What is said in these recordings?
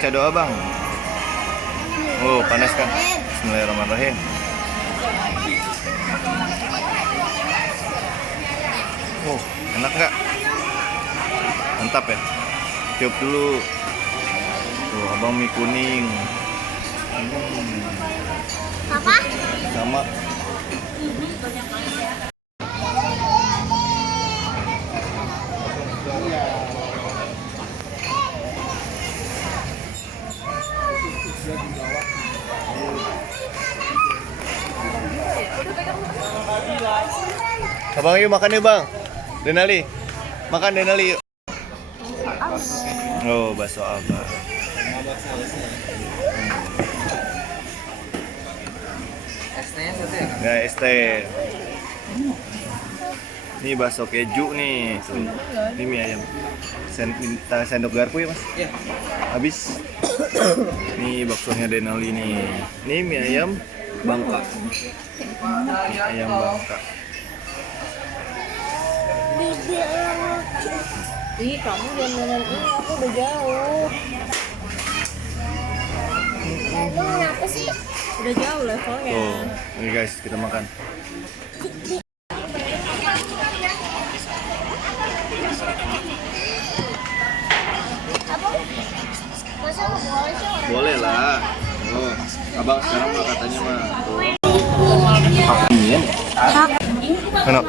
baca doa bang. Oh panas kan? Bismillahirrahmanirrahim. Oh enak nggak? Mantap ya. Tiup dulu. Tuh abang mie kuning. Apa? Sama. Abang yuk makan yuk bang. Denali, makan Denali yuk. Oh bakso abang. ST-nya satu ya? Nggak ST. Ini bakso keju nih. Tuh. Ini mie ayam. Minta sendok garpu ya mas? Iya. Habis. Nih baksonya Denali nih. Ini mie ayam Bangka. Mie ayam Bangka. Ih, kamu jangan ini, aku udah jauh. Lu kenapa sih? Udah jauh levelnya. Tuh, ini guys kita makan. Masa nggak boleh sih orang? Boleh lah. Oh, abang sekarang mah katanya mah. Ini enak.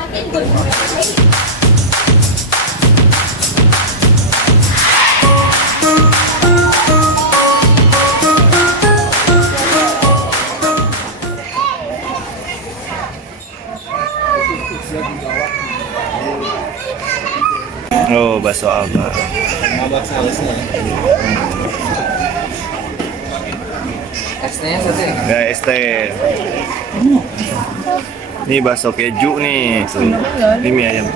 Oh, bakso abang. ST-nya satu ya? Nggak ST. Ini bakso keju nih. Tuh. Ini mie ayam.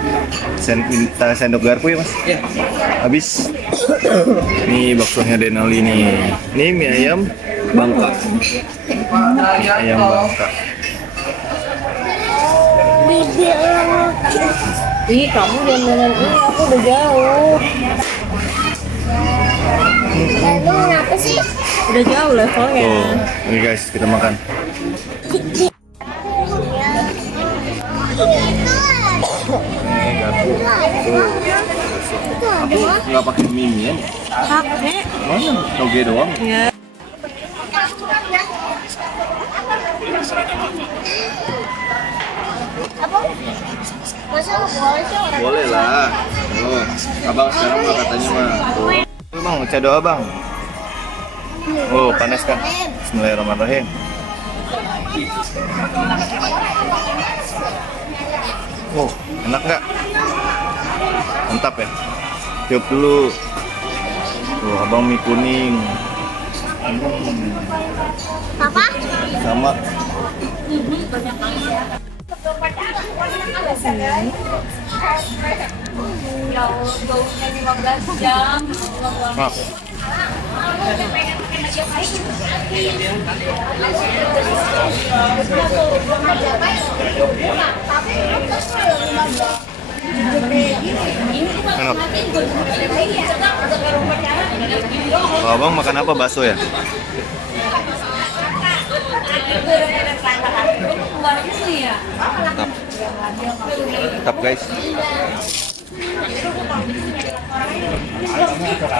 Minta sendok garpu ya mas? Iya. Habis. Ini baksonya Denali nih. Ini mie ayam Bangka. Mie ayam Bangka. Ih, kamu jangan ini, aku udah jauh. Lu kenapa sih? Udah jauh levelnya. Tuh, ini guys kita makan. Ini garpu. Tuh. Aku nggak pakai mie ya? Pakai. Mana? Toge doang. Ya. Apa? Masa nggak boleh sih orang? Boleh lah. Oh, abang sekarang mah katanya mah. Tuh. Bang, baca doa bang. Oh panas kan? Bismillahirrahmanirrahim. Oh enak nggak? Mantap ya. Tiup dulu. Tuh abang mie kuning. Apa? Sama. Gausnya 15 jam. Nah. Enak. Oh, abang makan apa? Bakso ya? Mantap. Mantap guys. Ayam Bangka. Ayam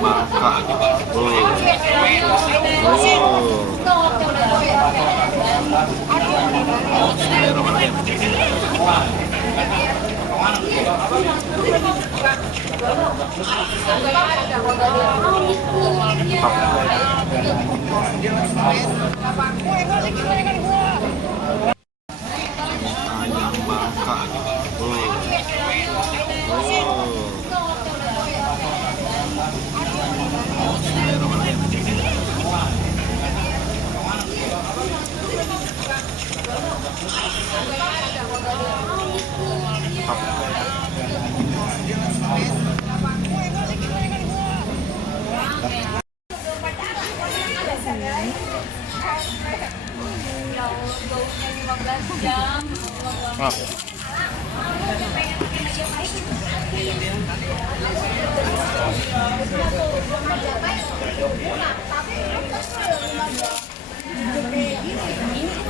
Bangka.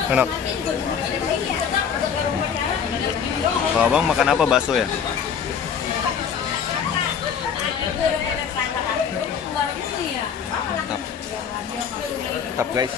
Enak. Kalau abang makan apa? Bakso ya? Tetap guys.